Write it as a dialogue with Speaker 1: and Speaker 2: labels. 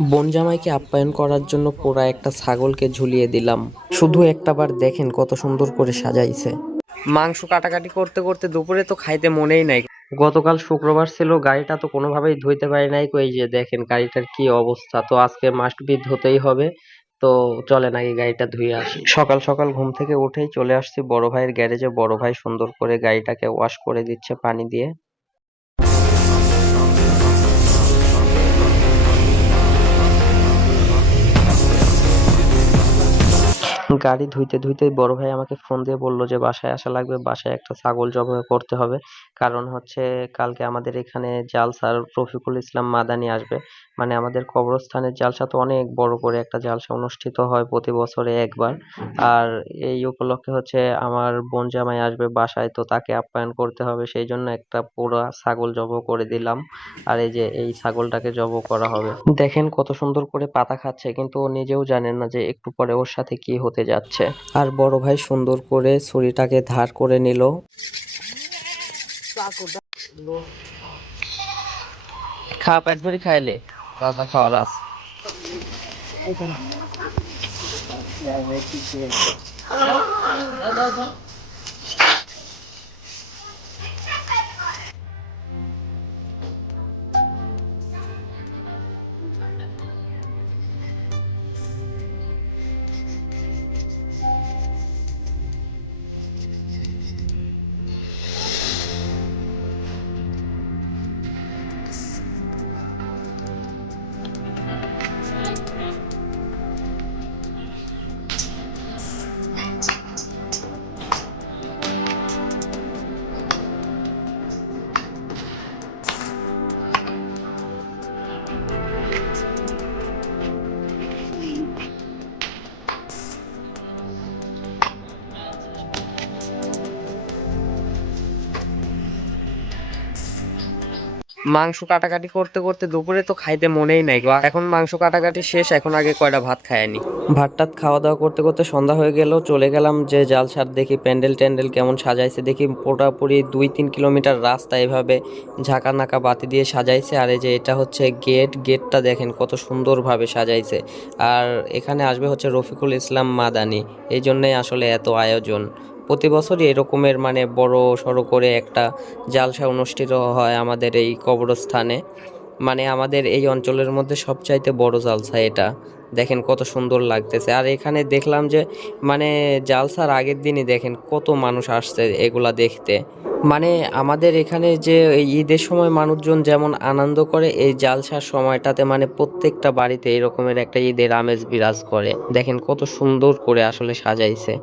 Speaker 1: বোন জামাইকে আপ্যায়ন করার জন্য পুরা একটা ছাগলকে ঝুলিয়ে দিলাম। শুধু একটা বার দেখেন কত সুন্দর করে সাজাইছে। মাংস কাটাকাটি করতে করতে দুপুরে তো খাইতে মনেই নাই। গতকাল শুক্রবার ছিল, গাড়িটা তো কোনোভাবেই ধুইতে পারি নাই কই যে দেখেন গাড়িটার কি অবস্থা। তো আজকে মাস্ট বি ধুতেই হবে। তো চলে নাকি গাড়িটা ধুয়ে আসি। সকাল সকাল ঘুম থেকে উঠেই চলে আসছি বড় ভাইয়ের গ্যারেজে। বড় ভাই সুন্দর করে গাড়িটাকে ওয়াশ করে দিচ্ছে পানি দিয়ে। গাড়ি ধুইতে ধুইতেই বড় ভাই আমাকে ফোন দিয়ে বলল যে বাসায় আসা লাগবে, বাসায় একটা ছাগল জবাই করতে হবে। কারণ হচ্ছে কালকে আমাদের এখানে জালসা রফিকুল ইসলাম মাদানি আসবে। মানে আমাদের কবরস্থানের জালসা তো অনেক বড় করে একটা জালসা অনুষ্ঠিত হয় প্রতি বছরে একবার। আর এই উপলক্ষে হচ্ছে আমার বোন জামাই আসবে বাসায়, তো তাকে আপ্যায়ন করতে হবে। সেই জন্য একটা পুরা ছাগল জব করে দিলাম। আর এই যে এই ছাগলটাকে জব করা হবে। দেখেন কত সুন্দর করে পাতা খাচ্ছে, কিন্তু ও নিজেও জানেন না যে একটু পরে ওর সাথে কি হতে যাচ্ছে। আর বড় ভাই সুন্দর করে ছুরিটাকে ধার করে নিল। খাওয়া পেট ভরি খাইলে। রাজা খাওয়ার আছে মাংস কাটাকাটি করতে করতে দুপুরে তো খাইতে মনেই নাই গো। এখন মাংস কাটাকাটি শেষ, এখন আগে কয়টা ভাত খায়নি ভাত টাত খাওয়া দাওয়া করতে করতে সন্ধ্যা হয়ে গেল, চলে গেলাম যে জালসার দেখি, প্যান্ডেল ট্যান্ডেল কেমন সাজাইছে। দেখি পুরাপুরি দুই তিন কিলোমিটার রাস্তা এভাবে ঝাঁকা নাকা বাতি দিয়ে সাজাইছে। আর এই যে এটা হচ্ছে গেট, গেটটা দেখেন কত সুন্দরভাবে সাজাইছে। আর এখানে আসবে হচ্ছে রফিকুল ইসলাম মাদানি। এই জন্যই আসলে এত আয়োজন। প্রতি বছরই এরকমের মানে বড় সড়ো করে একটা জালসা অনুষ্ঠিত হয় আমাদের এই কবরস্থানে। মানে আমাদের এই অঞ্চলের মধ্যে সবচাইতে বড় জালসা এটা। দেখেন কত সুন্দর লাগতেছে। আর এখানে দেখলাম যে মানে জালসার আগের দিনই দেখেন কত মানুষ আসছে এগুলা দেখতে। মানে আমাদের এখানে যে ঈদের সময় মানুষজন যেমন আনন্দ করে, এই জালসার সময়টাতে মানে প্রত্যেকটা বাড়িতে এরকমের একটা ঈদের আমেজ বিরাজ করে। দেখেন কত সুন্দর করে আসলে সাজাইছে।